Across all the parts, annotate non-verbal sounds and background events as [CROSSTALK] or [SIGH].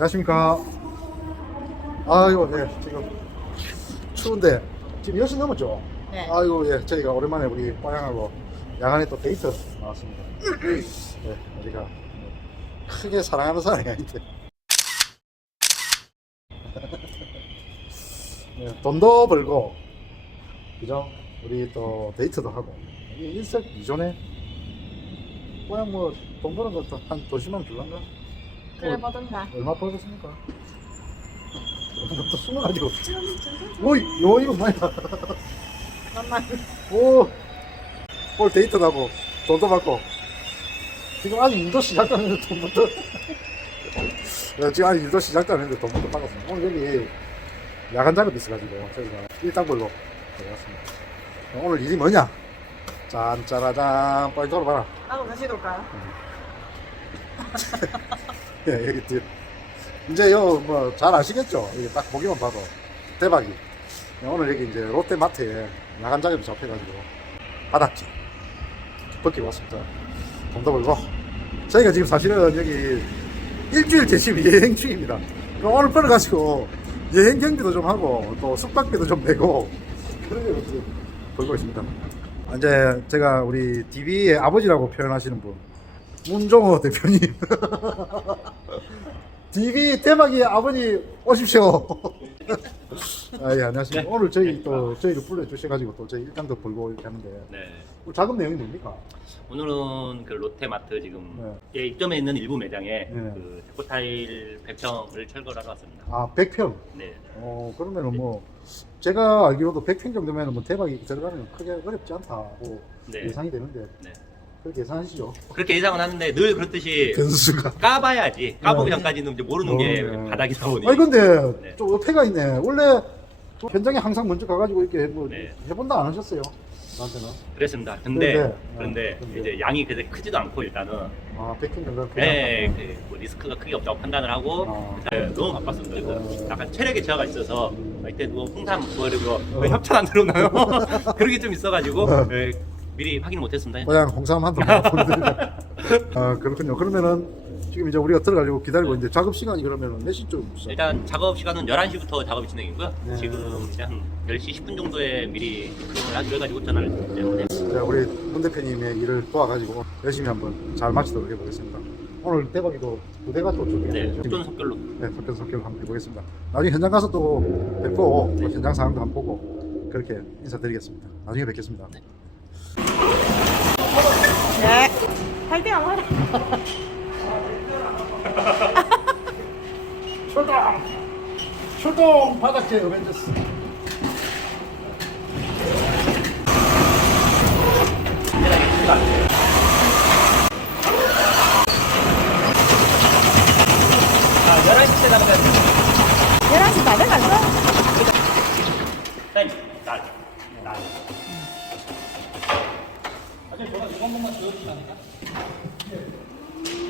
안녕하십니까. 아이고, 예, 지금 추운데 지금 10시 넘었죠? 네. 아이고, 예, 저희가 오랜만에 우리 빠양하고 야간에 또 데이트 나왔습니다. 네, [LAUGHS] 우리가 크게 사랑하는 사람이 아닌데. 네, [LAUGHS] 돈도 벌고, 그죠? 우리 또 데이트도 하고, 이게 일석이조네. 뭐, 돈 버는 것도 한 도시만 줄란가? 그래 보던가. 얼마 벌었습니까? 또 숨어가지고. 오이, 요, 이거 뭐야. 엄마. 오, 오늘 데이트도 하고, 돈도 받고. 지금 아직 일도 시작도 안 했는데 돈부터. [LAUGHS] 야, 지금 아직 일도 시작도 안 했는데 돈부터 받았습니다. 오늘 여기 야간 작업이 있어가지고, 저희가 일당벌로 들어갔습니다. 오늘 일이 뭐냐? 짠짜라짠, 빨리 돌아봐라. 나도 다시 돌까요? [LAUGHS] 예, 여기 뒤. 이제 요, 뭐, 잘 아시겠죠? 이게 딱 보기만 봐도. 대박이. 예, 오늘 여기 이제 롯데마트에 야간 작업이 잡혀가지고, 바닥지. 벗기고 왔습니다. 돈도 벌고. 저희가 지금 사실은 여기 일주일째 지금 여행 중입니다. 그러니까 오늘 벌어가지고 여행 경비도 좀 하고, 또 숙박비도 좀 내고, 그런 거 지금 벌고 있습니다. 이제 제가 우리 DB의 아버지라고 표현하시는 분, 문종호 대표님. [LAUGHS] DB 대박이 아버지 오십시오. [LAUGHS] 아, 예, 안녕하십니까. 오늘 저희 또, 저희를 불러주셔가지고 또 저희 일당도 벌고 이렇게 하는데, 네. 오늘 작업 내용이 뭡니까? 오늘은 그 롯데마트 지금 네. 예, 입점해 있는 일부 매장에 네. 그 데코타일 100평을 철거를 하러 왔습니다. 아, 100평. 네. 어, 그러면은 뭐, 제가 알기로도 100평 정도면은 뭐 대박이 들어가면 크게 어렵지 않다고 네. 예상이 되는데, 네. 그렇게 예상하시죠? 그렇게 예상은 하는데 늘 그렇듯이 변수가. 까봐야지. 까보기 네. 전까지는 이제 모르는 게 어, 네. 바닥이다 보니. 아니, 근데 네. 좀 어폐가 있네. 원래 또 현장에 항상 먼저 가가지고 이렇게 뭐 네. 해본다 안 하셨어요? 나한테는. 그랬습니다. 근데 네, 네. 그런데 아, 근데. 이제 양이 그렇게 크지도 않고 일단은 아, 100평 정도. 예, 그, 뭐 리스크가 크게 없다고 판단을 하고 아. 네, 너무 바빴습니다. 그래서 어. 약간 체력의 저하가 있어서 이때 뭐 홍삼 뭐 이러고 어. 왜 협찬 안 들어오나요? [LAUGHS] 그런 게 좀 있어가지고 예, 미리 확인을 못했습니다. 그냥 홍삼 한통 [LAUGHS] 보내드리자. 아, 그렇군요. 그러면은 지금 이제 우리가 들어가려고 기다리고 있는데 작업 시간이 그러면은 몇 시쯤? 일단 작업 시간은 11시부터 작업이 진행이고요. 네. 지금 이제 한 10시 10분 정도에 미리 그림을 하기로 해가지고 전화를 때문에 자, 우리 문 대표님의 일을 도와가지고 열심히 한번 잘 마치도록 해보겠습니다. 오늘 대박이도 부대가 또 준비가 네, 되죠. 속전 속결로 네, 석견 석견 한번 해보겠습니다. 나중에 현장 가서 또 뵙고 또 현장 상황도 한번 보고 그렇게 인사드리겠습니다. 나중에 뵙겠습니다. 네. 파이팅 한번 하라. 출동! 출동! 바닥재 어벤져스. 자, 11시 때 나가면 11시 다 돼갔어? 이거 한 번만 보여주지 않을까?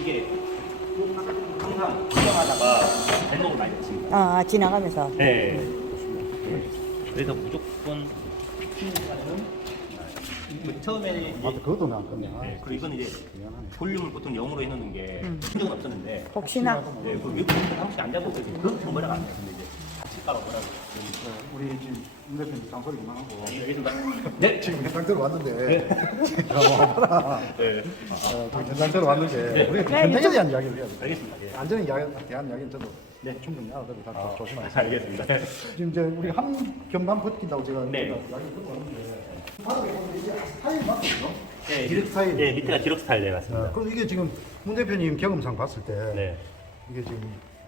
이게 항상 구경하다가 발목을 많이 다칩니다. 아, 지나가면서. 네. 그래서 무조건 그 처음에 아, 이제 그것도 나안 끝내. 아, 네, 그리고 이건 이제 미안하네. 볼륨을 보통 0으로 해놓는 게 음. 흔적은 없었는데 혹시나. 네, 그 위에 한 번씩 안 잡고 그래서 그 정보가 안 돼. 근데 이제 다칠까봐 뭐라고. 우리 지금 문 대표님 장소리 그만하고 네, 알겠습니다. 네. 지금 현장대로 왔는데 지금 와봐라. 네. 어, 지금 현장대로 왔는데 네. 우리가 네, 현장에 대한 이야기를 해야 돼. 알겠습니다. 예. 안전에 대한 이야기는 저도 충분히 알아들고 다 아, 조심하겠습니다. 알겠습니다. 지금 이제 우리 한 겹만 버틴다고 제가 네. 제가 이야기 듣고 왔는데 보면 이게 스타일 맞죠? 네, 디럭 스타일. 네, 밑에가 디럭 스타일 네, 맞습니다. 어, 그럼 이게 지금 문 대표님 경험상 봤을 때 네. 이게 지금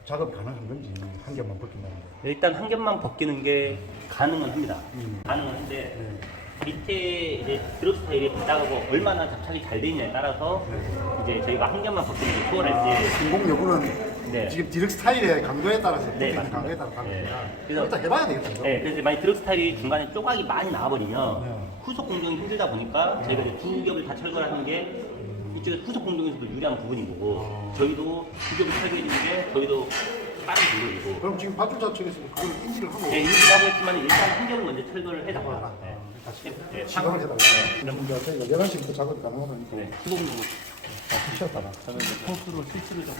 작업 가능한 건지 한 겹만 벗긴다는 거. 일단 한 겹만 벗기는 게 가능은 합니다. 음. 가능은 한데 네. 밑에 이제 드롭 스타일이 바닥하고 얼마나 접착이 잘돼 있냐에 따라서 이제 저희가 한 겹만 벗기는 게 수월할지 진공 여부는 네. 지금 디럭 스타일의 강도에 따라서 네, 벗기는 맞습니다. 강도에 따라 네. 다르니까 그래서- 일단 해봐야 되겠다. 이거. 네, 그래서 만약 드럭 스타일이 중간에 조각이 많이 나와버리면 네. 후속 공정이 힘들다 보니까 저희가 이제 두 겹을 다 철거를 하는 게 이쪽에 후속 공정에서도 유리한 부분인 거고 저희도 두 겹을 철거해 주는 게 저희도 빠른 부분이고. 그럼 지금 밧줄자 측에서 그걸 인지를 하고 네, 인식하고 있지만 일단 한 겹을 먼저 철거를 해달라. 네. 네, 시간을 해달라. 그럼 이제 저희가 11시부터 작업이 가능하다니까. 네. 수고금도 다 쉬었다가 저는 이제 코스로 실수를 좀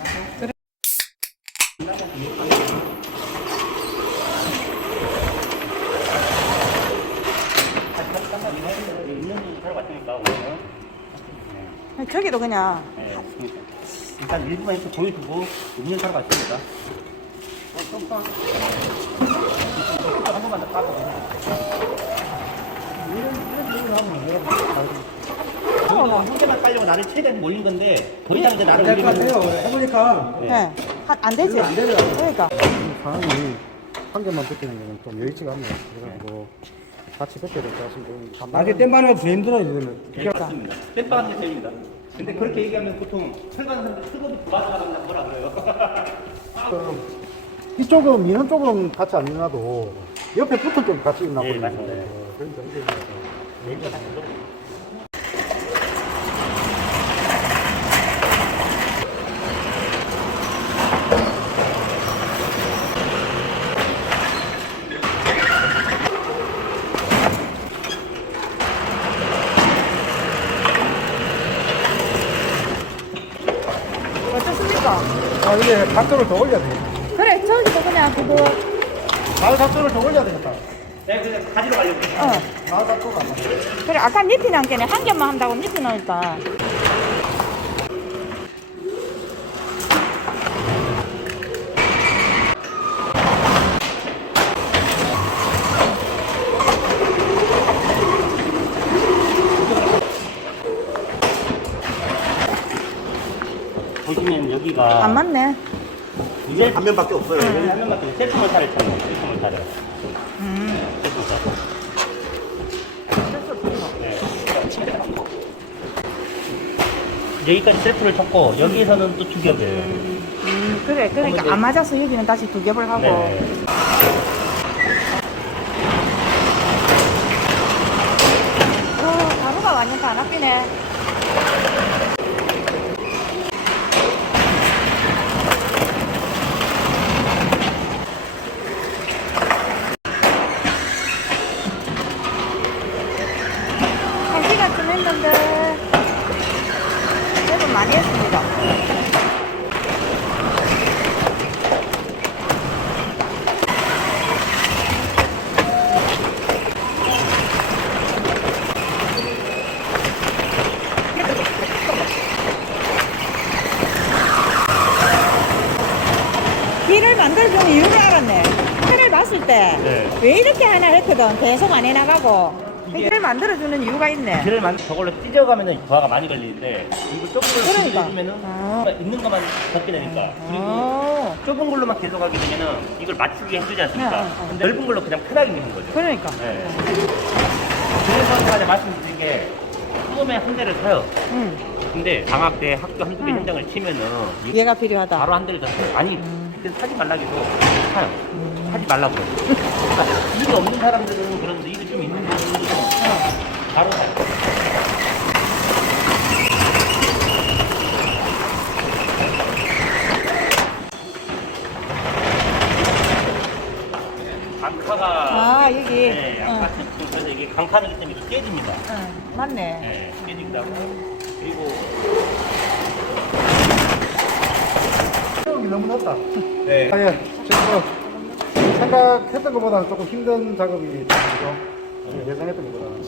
하고 왔으니까 오늘은 저기도 그냥 네, 맞습니다. 일단 일부만 이렇게 보여주고 음료 사러 갔습니다. 한 번만 더 까고. 저는 형제만 깔려고 나를 최대한 몰린 건데 더 이상 이제 나를 될것 올리면 같아요. 해보니까 네. 네. 한- 안 되지? 안 되더라고요. 그러니까. 상황이 한 개만 뺏기는 거는 좀 여의치가 않네요. 그래가지고 같이 뺏겨야 될것 같습니다. 나중에 해도 더 힘들어요, 이제는. 네, 맞습니다. 땜빵한 게 제일입니다. 근데 그렇게 얘기하면 보통 철거하는 사람들 철거비 부가져가는다 뭐라 그래요. [LAUGHS] 그 이쪽은 미는 쪽은 같이 안 일어나도 옆에 붙은 쪽 같이 일어나 예, 버리는 맞습니다. 거예요. 그러니까 이게 얘기가 다. 어떻습니까? 아 이게 각도를 더 올려야 되겠다. 그래, 저기도 그냥 그거, 발 각도를 더 올려야 되겠다. 네, 그냥 가지러 가려고. 어. 발 각도가 안 맞아. 그래, 아까 니티 남게네. 한 개만 한다고 니티 넣었다. 보시면 여기가 안 맞네. 이제 한 면밖에 없어요. 여기 한 면밖에 없어요. 셀프 몰타를 쳤네. 셀프 몰타를. 음. 몰타. 네. 여기까지 셀프를 쳤고 여기에서는 또두 겹이에요. 음, 그래. 그러니까 안 맞아서 여기는 다시 두 겹을 하고. 네. 어, 가루가 완전 다 납비네. 한 시간쯤 했는데, 그래도 많이 했습니다. 길을 만들어주는 이유를 알았네. 길을 봤을 때, 네. 왜 이렇게 하나 했거든. 계속 안 해나가고. 그 길을 만들어주는 이유가 있네. 길을 만 저걸로 찢어가면은 부하가 많이 걸리는데 이거 좁은 걸로 그러니까. 해주면은 아. 있는 것만 걷게 되니까 그리고 어, 좁은 걸로만 계속 하게 되면은 이걸 맞추게 해주지 않습니까? 네, 네, 네. 근데 넓은 걸로 그냥 편하게 미는 거죠. 그러니까. 네. 그래서 제가 말씀드린 게 처음에 한 대를 사요. 응. 근데 방학 때 학교 한두 개 음. 현장을 치면은 이 이해가 필요하다. 바로 한 대를 더 사요. 아니 그때 사지 말라고 해도 사요. 사지 말라고 그래요. 그러니까 일이 없는 사람들은 그런데 일이 좀 있는 분들은 바로 사요. 강파가 아, 여기. 네, 어. 아까 그래서 이게 강파이기 때문에 이게 깨집니다. 응, 맞네. 네, 하고 그리고 세우기 너무 높다. 네. 아, 예. 지금 생각했던 것보다는 조금 힘든 작업이 되죠. 예상했던 것보다는.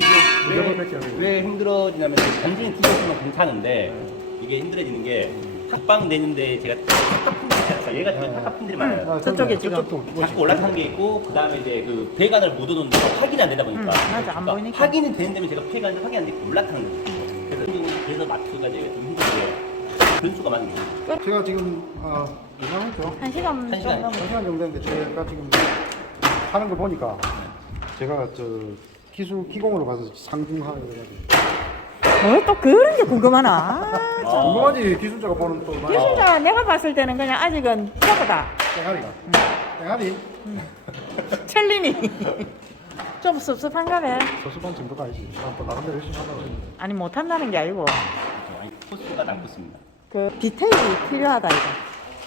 왜, 이걸 뺄게요. 왜 힘들어지냐면 단순히 투자하면 괜찮은데 이게 힘들어지는 게 합방 내는데 제가 있어요. 얘가 지금 탑탑분들이 많아요. 아, 저쪽에 저쪽도 지금. 저쪽도 뭐 자꾸 올라타는 게 있고 그 다음에 이제 그 배관을 못 오는데 확인이 안 되다 보니까 응, 맞아. 안 보이니까. 확인이 되는 데면 제가 배가 확인 안 되고 올라타는 거예요. 그래서 그래서 마트가 제가 좀 힘들고요. 변수가 많은 거예요. 제가 지금 어, 한 시간 한 시간. 정도. 한 시간 정도 됐는데 제가 지금 하는 거 보니까 제가 저 기술 기공으로 가서 상중하는 거가지고 뭘또 그런 게 궁금하나? 아, 참. 궁금하지 기술자가 보는 또 기술자 내가 봤을 때는 그냥 아직은 저거다. 땡아리가 땡아리 첼리니. 좀 섭섭한가 봐. 저수반 정도가 아니지 아, 또 나름대로 열심히 한다고 했는데 아니 못한다는 게 아니고 아니, 코스가 남겠습니다. 그 디테일이 필요하다 이거.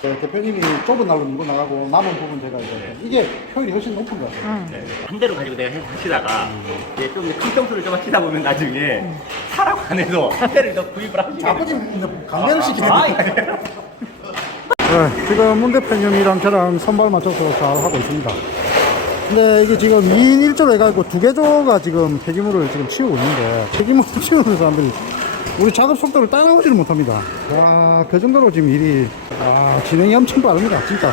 네, 대표님이 좁은 날로 밀고 나가고 남은 부분 제가 이제 이게 효율이 훨씬 높은 것 같아요 응. 네. 한 대로 가지고 내가 해서 치다가 이제 좀큰 점수를 좀 치다 보면 나중에 사람 안에서 한 대를 더 구입을 하시게 아버지 강매를 시키는 아, 거예요. 예. 네, 지금 문 대표님이랑 저랑 선발 맞춰서 잘 하고 있습니다. 근데 이게 지금 2인 1조로 해가지고 두 개조가 지금 폐기물을 지금 치우고 있는데 폐기물 [LAUGHS] 치우는 사람들이 우리 작업 속도를 따라오지를 못합니다. 와, 그 정도로 지금 일이 아, 진행이 엄청 빠릅니다. 진짜.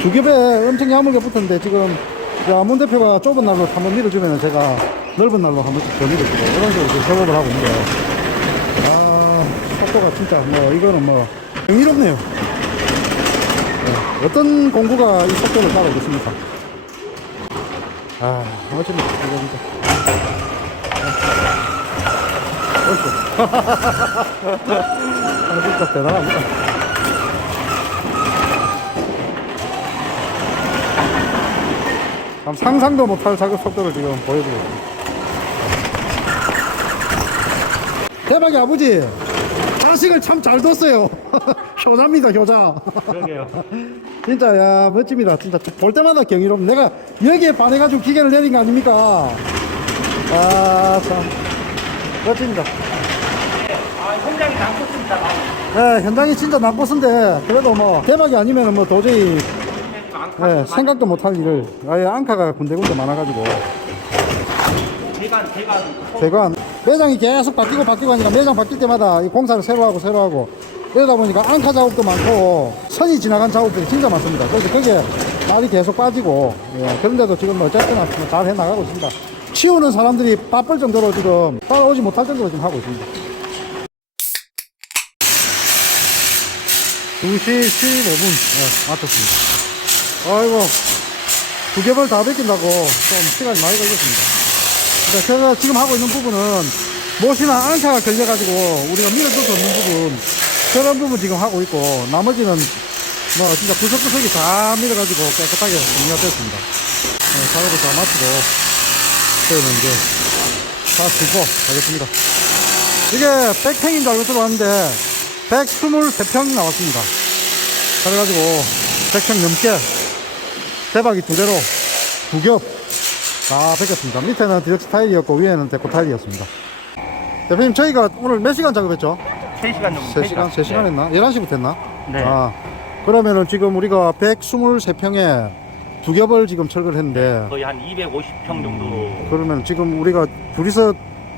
두 겹에 엄청 야물게 붙었는데 지금 야, 문 대표가 좁은 날로 한번 밀어주면 제가 넓은 날로 한 번씩 더 밀어주고 이런 식으로 작업을 하고 있는데 아, 속도가 진짜 뭐 이거는 뭐 경이롭네요. 네, 어떤 공구가 이 속도를 따라오겠습니까? 아, 멋집니다. 이거 진짜. 옳지. 아, 진짜 대단합니다. 참 상상도 못할 작업 속도를 지금 보여주고 있습니다. 대박이 아버지! 자식을 참 잘 뒀어요. [LAUGHS] 효자입니다, 효자. 그러게요. [LAUGHS] 진짜 야 멋집니다 진짜 볼 때마다 경이롭 내가 여기에 반해가지고 기계를 내린 거 아닙니까 아참 멋집니다 아, 현장이 난좋습니다. 네 현장이 진짜 난곳인데 그래도 뭐 대박이 아니면 뭐 도저히 네, 생각도 못할 일을 아예 앙카가 군데군데 많아가지고 제가 제가 세관 매장이 계속 바뀌고 바뀌고 하니까 매장 바뀔 때마다 이 공사를 새로 하고 새로 하고 이러다 보니까 앙카 작업도 많고 선이 지나간 작업들이 진짜 많습니다. 그래서 그게 말이 계속 빠지고 예, 그런데도 지금 뭐 어쨌거나 잘 해나가고 있습니다. 치우는 사람들이 바쁠 정도로 지금 따라오지 못할 정도로 지금 하고 있습니다. 2시 15분 예, 마쳤습니다. 아이고 두 개벌 다 벗긴다고 좀 시간이 많이 걸렸습니다. 그러니까 제가 지금 하고 있는 부분은 못이나 앙카가 걸려가지고 우리가 밀어줄 수 없는 부분 그런 부분 지금 하고 있고 나머지는 뭐 진짜 구석구석이 다 밀어가지고 깨끗하게 정리가 됐습니다. 네, 작업을 다 마치고 저희는 이제 다 싣고 가겠습니다. 이게 100평인 줄 알고 들어왔는데 123평 나왔습니다. 그래가지고 100평 넘게 대박이 두 대로 두 겹다 뺏겼습니다. 밑에는 디럭스 타일이었고 위에는 데코 타일이었습니다. 대표님 저희가 오늘 몇 시간 작업했죠? 3시간 정도. 3시간? 3시간 했나? 11시부터 했나? 네. 아, 그러면은 지금 우리가 123평에 두 겹을 지금 철거를 했는데 거의 한 250평 정도. 그러면 지금 우리가 둘이서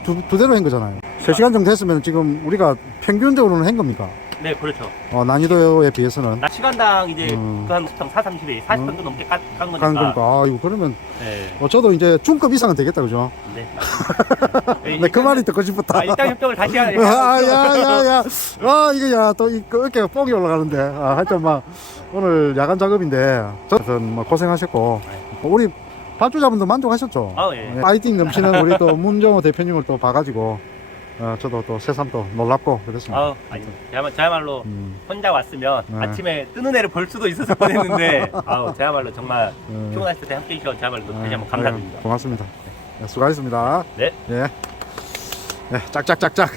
두, 두 대로 한 거잖아요. 3시간 정도 했으면 지금 우리가 평균적으로는 한 겁니까? 네, 그렇죠. 어, 난이도에 비해서는. 나 시간당 이제 음. 그한 4, 30에 40평도 넘게 깐, 깐 거니까. 간 거니까. 아, 이거 그러면 네. 어, 저도 이제 중급 이상은 되겠다, 그죠? 네. [LAUGHS] 네, 그 말이 듣고 싶었다. 아, 일단 협정을 다시 해야 [LAUGHS] 아, 야, 야, 야. 아, 이게, 야, 또, 이, 그 어깨가 뽕이 올라가는데. 아, 하여튼, 막, 오늘 야간 작업인데, 저는 뭐 고생하셨고, 우리 발주자분도 만족하셨죠? 아, 예. 파이팅 넘치는 우리 또 [LAUGHS] 문정호 대표님을 또 봐가지고, 어, 저도 또 새삼 또 놀랍고 그랬습니다. 아, 아니, 저야말로, 저야말로 음, 혼자 왔으면 네. 아침에 뜨는 애를 볼 수도 있었을 뻔했는데, [LAUGHS] 아우, 저야말로 정말 네. 피곤하실 때 함께 해주셔서 저야말로 다시 한번 네, 감사드립니다. 고맙습니다. 네, 수고하셨습니다. 네. 예. 네, 짝짝짝짝.